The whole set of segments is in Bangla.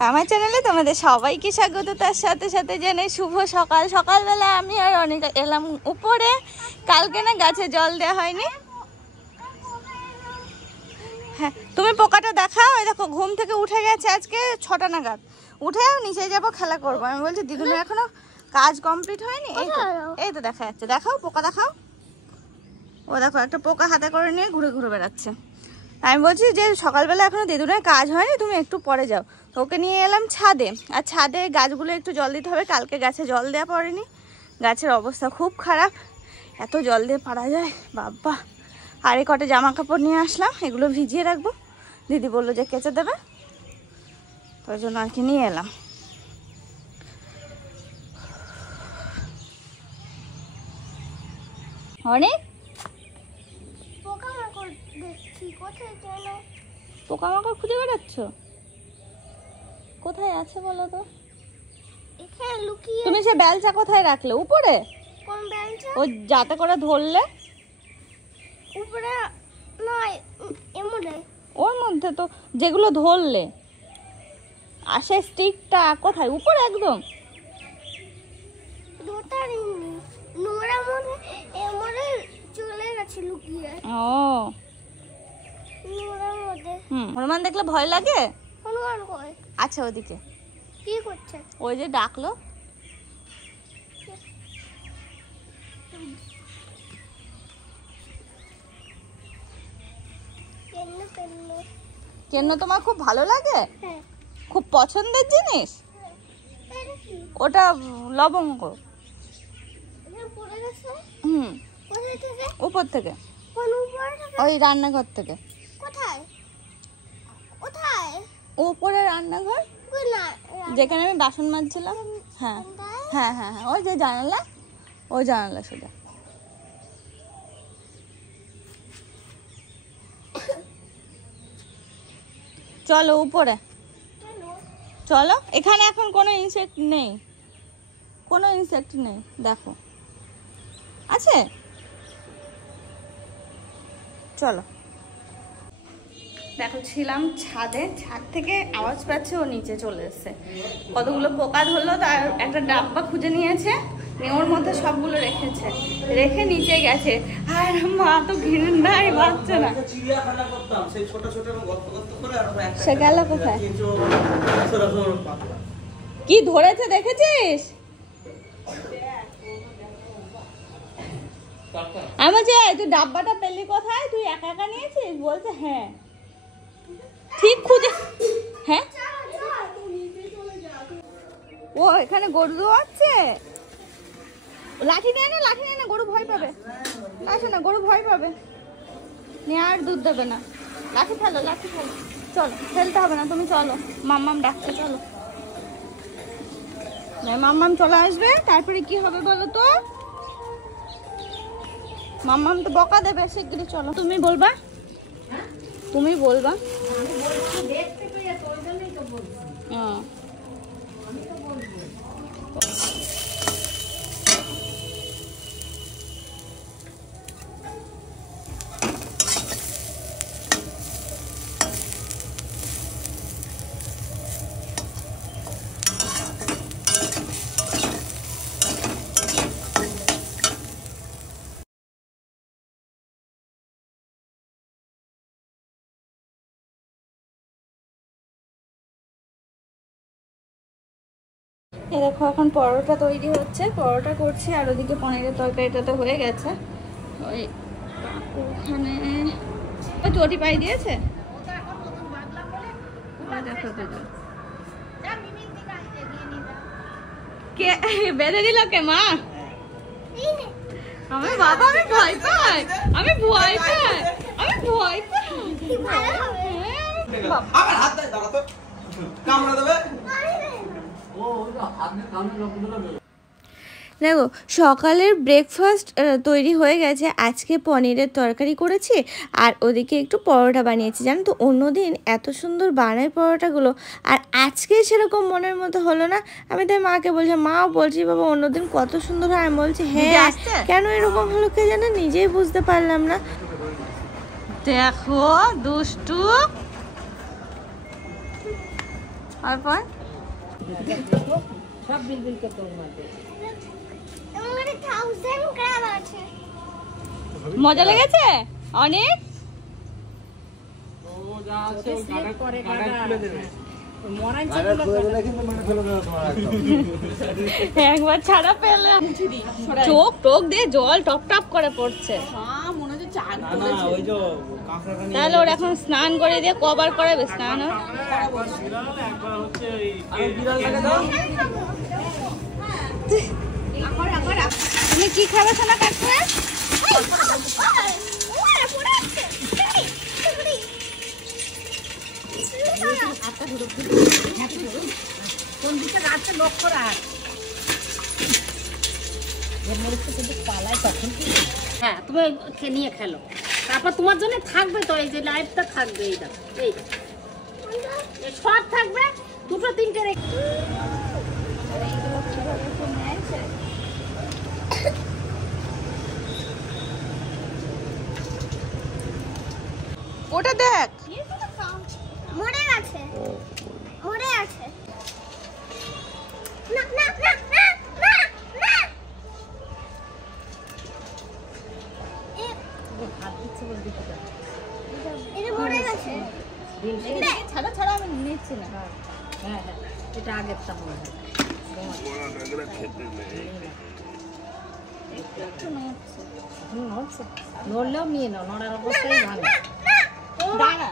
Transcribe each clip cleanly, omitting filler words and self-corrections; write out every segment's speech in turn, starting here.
আমার চ্যানেলে তোমাদের সবাইকে স্বাগত। তার সাথে সাথে জানাই শুভ সকাল। সকালবেলা আমি আর অনেক এলাম উপরে। কালকে না গাছে জল দেওয়া হয়নি। হ্যাঁ, তুমি পোকাটা দেখাও। ওই দেখো ঘুম থেকে উঠে গেছে আজকে 6টা নাগাদ। উঠে নিচে যাবো, খেলা করবো। আমি বলছি দিদুনের এখনো কাজ কমপ্লিট হয়নি। এই তো দেখা যাচ্ছে, দেখাও পোকা দেখাও। ও দেখো একটা পোকা হাতে করে নিয়ে ঘুরে ঘুরে বেড়াচ্ছে। আমি বলছি যে সকালবেলা এখনো দিদুনের কাজ হয়নি, তুমি একটু পরে যাও। ওকে নিয়ে এলাম ছাদে। আর ছাদে গাছগুলো একটু জল দিতে হবে। কালকে গাছে জল দেওয়া পড়েনি, গাছের অবস্থা খুব খারাপ। এত জল দিয়ে পারা যায় বাবা। আর এই কটা জামা কাপড় নিয়ে আসলাম, এগুলো ভিজিয়ে রাখবো। দিদি বললো যে কেচে দেবে, ওই জন্য আর কি নিয়ে এলাম। অনেক পোকামাকড় খুঁজে বেড়াচ্ছ? কোথায় আছে বলো তো? তুমি সে বেলচা কোথায় রাখলে? উপরে? কোন বেলচা? ও যাতে করে ধরলে উপরে নয়, এমনে ওর মধ্যে তো যেগুলো ধরলে। আর সেই স্টিকটা কোথায়? উপরে একদম দুটারই নোরা মনে এমনে চলে গেছে লুকিয়ে। ও নোরার মধ্যে। হনুমান দেখলে ভয় লাগে? হনুমান কই? আচ্ছা ওদিকে। কি করছে? ওই যে ডাকলো। কেন তোমার খুব ভালো লাগে? হ্যাঁ। খুব পছন্দের জিনিস ওটা লবঙ্গ। উপর থেকে। ওই রান্নাঘর থেকে। কোথায় কোথায়? উপরে রান্নাঘর, যেখানে আমি বাসন মাজছিলাম। হ্যাঁ হ্যাঁ হ্যাঁ হ্যাঁ, ওই যে জানালা, ওই জানালা সোজা। চলো উপরে চলো। এখানে এখন কোনো ইনসেক্ট নেই, কোনো ইনসেক্ট নেই। দেখো আছে, চলো। দেখো ছিলাম ছাদে, ছাদ থেকে আওয়াজ পাচ্ছে ও নিচে চলে এসছে। কতগুলো পোকা ধরলো, তার একটা ডাব্বা খুঁজে নিয়েছে, ওর মধ্যে সবগুলো রেখেছে, রেখে নিচে গেছে। আর মা তো ঘৃণায় বাচ্চা না। সে গেল কোথায়? কি ধরেছে দেখেছিস? আমি যে তুই ডাব্বাটা পেলি কোথায়? তুই একা একা নিয়েছিস? বলছে হ্যাঁ। ঠিক খুঁজে। হ্যাঁ, ও এখানে গরু দোয়াচ্ছে। লাঠি নেয় না, লাঠি নেয় না, গরু ভয় পাবে। আসে না, গরু ভয় পাবে, নিয়ে আর দুধ দেবে না। লাঠি ফেলো, লাঠি ফেলো। চলো, ফেলতে হবে না, তুমি চলো। মাম্মাম ডাকছে, চলো। মাম্মাম চলে আসবে, তারপরে কি হবে বলো তো? মাম্মাম তো বকা দেবে শিগগিরই। চলো, তুমি বলবা, তুমি বলবা। এই দেখো এখন পরোটা তৈরি হচ্ছে, পরোটা করছি। আর ওদিকে পনিরের তরকারিটা তো হয়ে গেছে। ওই ওখানে চটি পাই দিয়েছে। দেখো কে বেঁধে দিল? কে মা? আমি বাবা, আমি ভয় পাই, আমি ভয় পাই, আমি ভয় পাই। দেখো সকালের ব্রেকফাস্ট তৈরি হয়ে গেছে। আজকে পনিরের তরকারি করেছি, আর ওদিকে একটু পরোটা বানিয়েছি। জানো তো অন্যদিন এত সুন্দর বানাই পরোটাগুলো, আর আজকে সেরকম মনের মতো হলো না। আমি তাই মাকে বলছি, মাও বলছি বাবা অন্যদিন কত সুন্দর হয়। আমি বলছি হ্যাঁ, কেন এরকম হলো কে জানে, নিজেই বুঝতে পারলাম না। দেখো দুষ্টু তারপর সব বিলবিল করতে মারবে। আমার 1000 গ্রাম আছে। মজা লেগেছে অনেক। একবার ছাড়া পেলে চোখ টোক দিয়ে জল টপ টপ করে পড়ছে। তাহলে ওর এখন স্নান করে দিয়ে কবার করাবে স্নান? তুমি কি খাবে সোনা কাকড়া? কোন দিকে রাখতে লক্ষ্য রাখ। হ্যাঁ তুমি নিয়ে খেলো, তারপর তোমার জন্য থাকবে তো এই যে লাইফটা থাকবে, এইটা এইটা সব থাকবে, দুটো তিনটে রেখে। ওটা দেখ মরে গেছে, মরে গেছে। না না না না না না, এটা মরে গেছে। ছাড়া ছাড়া আমি নিচ্ছি না। হ্যাঁ হ্যাঁ, এটা আগেরটা মনে হয়। নড়লেও নিয়ে নাও, নড়ার অবস্থায় ভালো। দাঁড়া,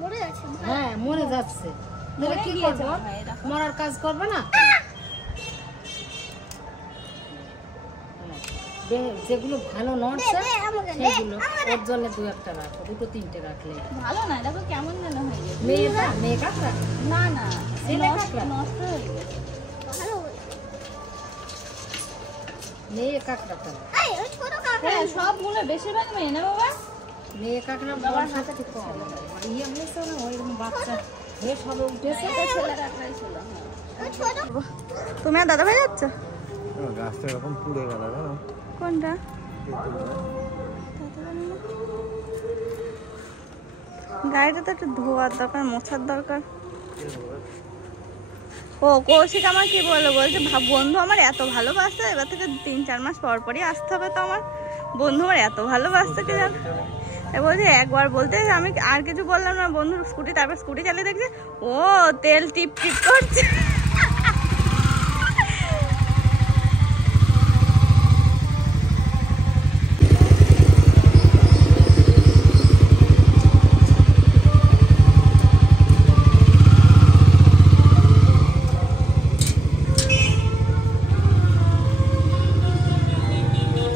মরে গেছে। হ্যাঁ মরে যাচ্ছে, তাহলে কি করবো? মরার কাজ করবে না? যেগুলো ভালো নড়ছে সেগুলো ওর জন্য 2-1টা রাখো, 2-3টে রাখলে ভালো না। দেখো কেমন যেন হয়ে গেছে। মেয়ে কাঁকড়া না না, ছেলে কাঁকড়া, নষ্ট হয়ে গেছে। ভালো মেয়ে কাঁকড়া তো এই ওই ছোট কাকা। হ্যাঁ সবগুলো বেশিরভাগ মেয়ে না বাবা। মেয়ে কাঁকড়া বাবার হাতে ঠিক কম ইয়ে হয়েছে না, ওইরকম বাচ্চা হয়ে সবে উঠেছে। ছেলে কাকড়াই ছিল। ওই ছোট তুমি আর দাদা ভাই যাচ্ছ? গাছটা এরকম পুড়ে গেল না? কোনটা? গাড়িটা তো একটু ধোয়ার দরকার, মোছার দরকার। ও কৌশিক আমার কি বললো, বলছে বন্ধু আমার এত ভালোবাসে, এবার থেকে 3-4 মাস পর পরই আসতে হবে। তো আমার বন্ধু আমার এত ভালোবাসতে কে জান। বলছে একবার বলতে আমি আর কিছু বললাম না, বন্ধুর স্কুটি, তারপর স্কুটি চালিয়ে দেখছে ও তেল টিপ টিপ করছে।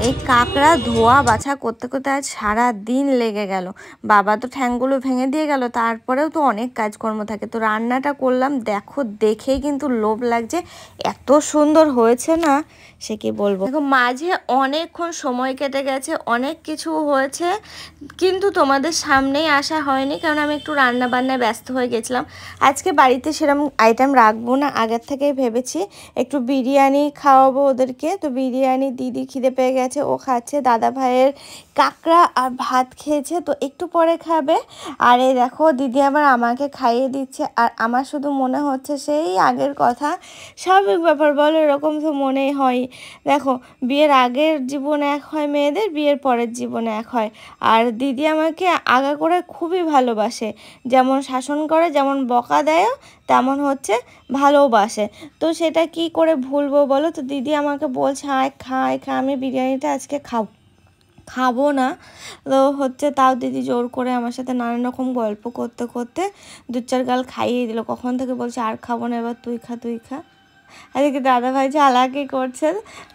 এই কাকড়া ধোয়া বাছা করতে করতে আজ সারা দিন লেগে গেল। বাবা তো ঠ্যাংগুলো ভেঙে দিয়ে গেল, তারপরেও তো অনেক কাজকর্ম থাকে। তো রান্নাটা করলাম, দেখো দেখেই কিন্তু লোভ লাগছে, এত সুন্দর হয়েছে না সে কি বলবো। দেখো মাঝে অনেকক্ষণ সময় কেটে গেছে, অনেক কিছু হয়েছে, কিন্তু তোমাদের সামনেই আসা হয়নি, কারণ আমি একটু রান্না বান্নায় ব্যস্ত হয়ে গেছিলাম। আজকে বাড়িতে সেরকম আইটেম রাখবো না, আগের থেকেই ভেবেছি একটু বিরিয়ানি খাওয়াবো ওদেরকে। তো বিরিয়ানি দিদি খিদে পেয়ে গেছে, ও খাচ্ছে। দাদা ভাইয়ের কাঁকড়া আর ভাত খেয়েছে, তো একটু পরে খাবে। আর এই দেখো দিদি আবার আমাকে খাইয়ে দিচ্ছে, আর আমার শুধু মনে হচ্ছে সেই আগের কথা। স্বাভাবিক ব্যাপার বলো, এরকম তো মনেই হয়। দেখো বিয়ের আগের জীবনে এক হয় মেয়েদের, বিয়ের পরের জীবনে এক হয়। আর দিদি আমাকে আগা করে খুবই ভালোবাসে, যেমন শাসন করে, যেমন বকা দেয়, তেমন হচ্ছে ভালোবাসে। তো সেটা কি করে ভুলবো বলো। তো দিদি আমাকে বলছে আয় খা, আমি বিরিয়ানিটা আজকে খাবো না। তো হচ্ছে তাও দিদি জোর করে আমার সাথে নানান রকম গল্প করতে করতে 2-4 গাল খাইয়ে দিল। কখন থেকে বলছে আর খাবো না, এবার তুই খা। এদিকে দাদা ভাই চালাকি করছে,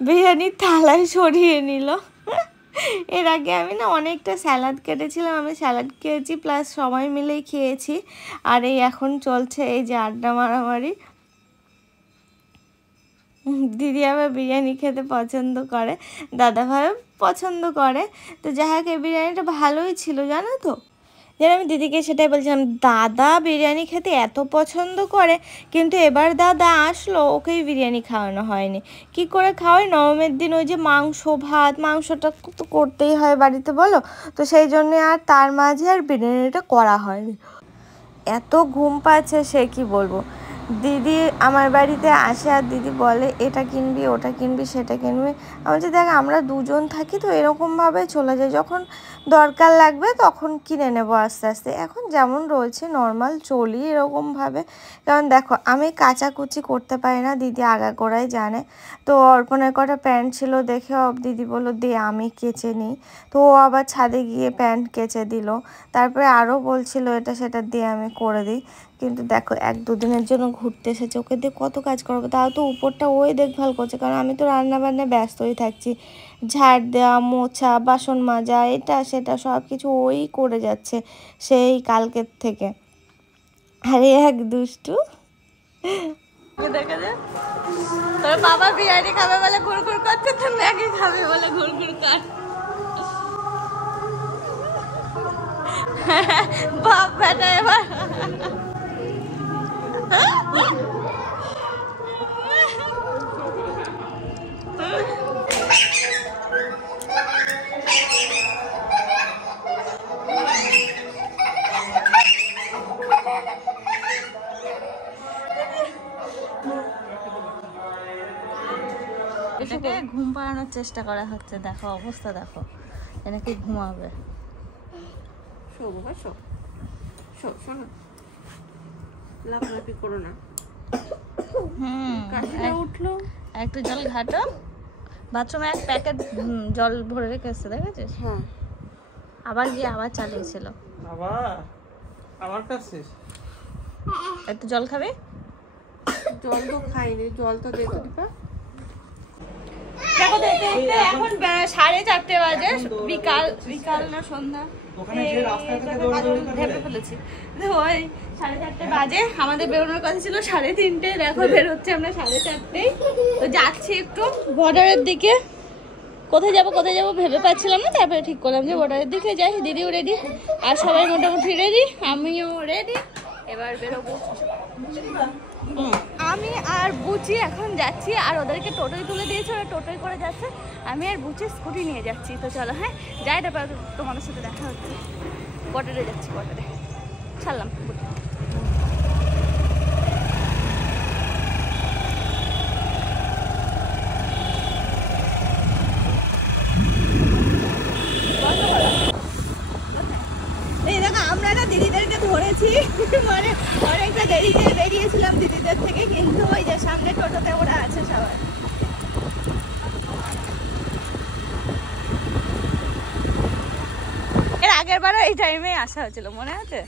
বিরিয়ানির থালায় সরিয়ে নিল। এর আগে আমি না অনেকটা স্যালাড কেটেছিলাম, আমি স্যালাড খেয়েছি প্লাস সবাই মিলেই খেয়েছি। আর এই এখন চলছে এই যে আড্ডা মারামারি। দিদি আবার বিরিয়ানি খেতে পছন্দ করে, দাদা ভাইও পছন্দ করে। তো যাই হোক এই বিরিয়ানিটা ভালোই ছিল জানো তো। যেন আমি দিদিকে সেটাই বলছিলাম, দাদা বিরিয়ানি খেতে এত পছন্দ করে, কিন্তু এবার দাদা আসলো ওকেই বিরিয়ানি খাওয়ানো হয়নি। কি করে খাওয়াই, নবমের দিন ওই যে মাংস ভাত, মাংসটা তো করতেই হয় বাড়িতে বলো, তো সেই জন্য আর তার মাঝে আর বিরিয়ানিটা করা হয়নি। এত ঘুম পাচ্ছে সে কি বলবো। দিদি আমার বাড়িতে আসে আর দিদি বলে এটা কিনবি ওটা কিনবি সেটা কিনবি। আমি বলছি দেখ আমরা দুজন থাকি তো এরকমভাবে চলে যায়, যখন দরকার লাগবে তখন কিনে নেবো আস্তে আস্তে। এখন যেমন রয়েছে নর্মাল চলি এরকমভাবে। কারণ দেখো আমি কাচাকুচি করতে পারি না, দিদি আগাগোড়াই জানে। তো অর্পণের কটা প্যান্ট ছিল দেখে দিদি বললো দে আমি কেচে নিই। তো ও আবার ছাদে গিয়ে প্যান্ট কেচে দিল। তারপরে আরও বলছিল এটা সেটা দিয়ে আমি করে দিই। কিন্তু দেখো 1-2 দিনের জন্য ঘুরতে এসেছে, ওকে দিয়ে কত কাজ করবো। তাও তো উপরটা ওই দেখভাল করছে, কারণ আমি তো রান্নাবান্নায় ব্যস্তই থাকছি। ঝাড় দেওয়া, মোছা, বাসন মাজা, এটা সেটা সব কিছু ওই করে যাচ্ছে সেই কালকের থেকে। আরে এক দুষ্টু দেখে যা, তোর বাবা বিরিয়ানি খাবে বলে ঘুরঘুর করছে, তোর ম্যাগি খাবে বলে ঘুরঘুর কর। বাপ বেটা এবার এটাকে ঘুম পাড়ানোর চেষ্টা করা হচ্ছে। দেখো অবস্থা দেখো, এনাকে ঘুমাবে। উঠলো একটু জল ঘাটো। বাথরুমে 1 প্যাকেট জল ভরে রেখেছে দেখেছিস? হ্যাঁ, আবার গিয়ে আবার চালিয়েছিল। আবার কাছে একটু জল খাবে? জল তো খাইনি, জল তো দেখতে দিবা। দেখো দেখতে দেখতে এখন 4:30 বাজে, বিকাল না সন্ধ্যা ভেবে ফেলেছি। ওই 4:30 বাজে, আমাদের বেরোনোর কথা ছিল 3:30। দেখো বেরোচ্ছে আমরা 4:30। তো যাচ্ছি একটু বর্ডারের দিকে। কোথায় যাবো ভেবে পাচ্ছিলাম না, তারপরে ঠিক করলাম যে বর্ডারের দিকে যাই। দিদিও রেডি আর সবাই মোটামুটি রেডি, আমিও রেডি। এবার বেরোবো। আমি আর বুচি এখন যাচ্ছি, আর ওদেরকে টোটোয় তুলে দিয়েছে, ওরা টোটোয় করে যাচ্ছে। আমি আর বুচি স্কুটি নিয়ে যাচ্ছি। তো চলো হ্যাঁ যাই, তারপর তোমাদের সাথে দেখা হচ্ছে। বর্ডারে যাচ্ছি, বর্ডারে ছাড়লাম। এই দেখো আমরা না দিদিদেরকে ধরেছি, মানে অনেকটা দেরিতে বেরিয়েছিলাম দিদিদের থেকে, কিন্তু ওই যে সামনে টোটোতে ওরা আছে সবাই। এর আগের বারও এই টাইমে আসা হয়েছিল, মনে আছে?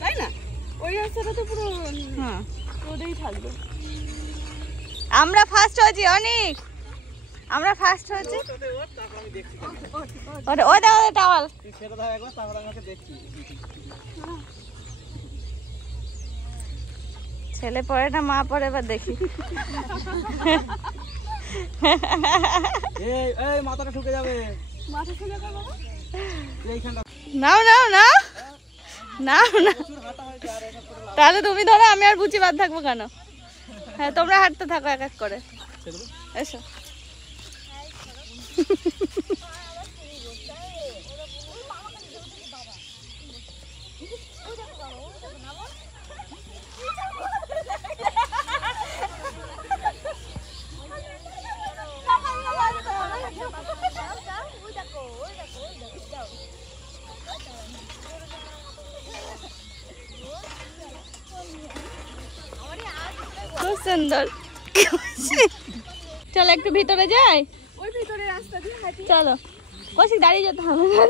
তাই না? ওই রাস্তাটা তো পুরো রোদেই থাকবে। আমরা ফার্স্ট হয়েছি অনেক, আমরা ফার্স্ট হয়েছি। ও দাও টাওয়াল ছেলে পড়ে না মা পড়ে, এবার দেখি। মাথাটা ঠুকে যাবে। নাও নাও না নাও না, তাহলে তুমি ধরো, আমি আর বুচি বাদ থাকবো কেন? হ্যাঁ তোমরা হাঁটতে থাকো এক এক করে। এসো খুব সুন্দর। চলো একটু ভিতরে যাই, ওই ভিতরে রাস্তা দিয়ে হাঁটি। চলো কৌশিক, দাঁড়িয়ে যেতে হবে না।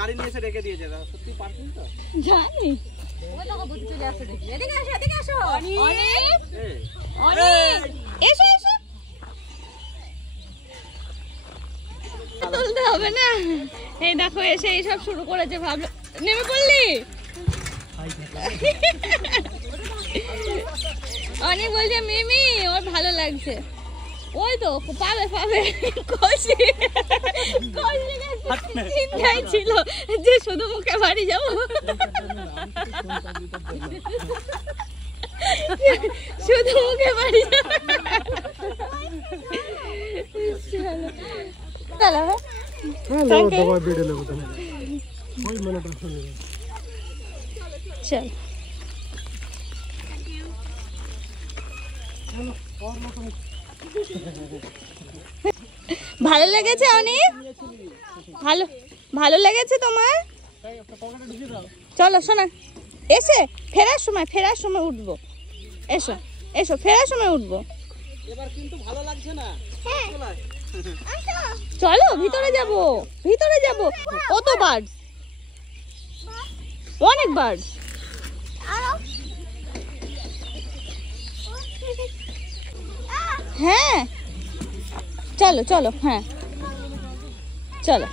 গাড়ি নিয়ে এসে রেখে দিয়েছে, সত্যি পার্কিং তো জানি। এসো এসো, তুলতে হবে না। এই দেখো এসে এইসব শুরু করেছে, ভাবলো নেমে পড়লি। অনেক বলছে মিমি ওর ভালো লাগছে। ওই তো পাবে পাবে কষি চিন্তাই ছিল যে শুধু মুখে বাড়ি যাবো, শুধু মুখে বাড়ি যাবো। চলো চল ভালো লেগেছে অনেক? ভালো ভালো লেগেছে তোমার? চলো শোনা, এসে ফেরার সময় উঠবো। এসো এসো ফেরার সময় উঠবো। চলো ভিতরে যাব কত বার্ডস, অনেক বার্ডস। হ্যাঁ চলো চলো, হ্যাঁ চলো।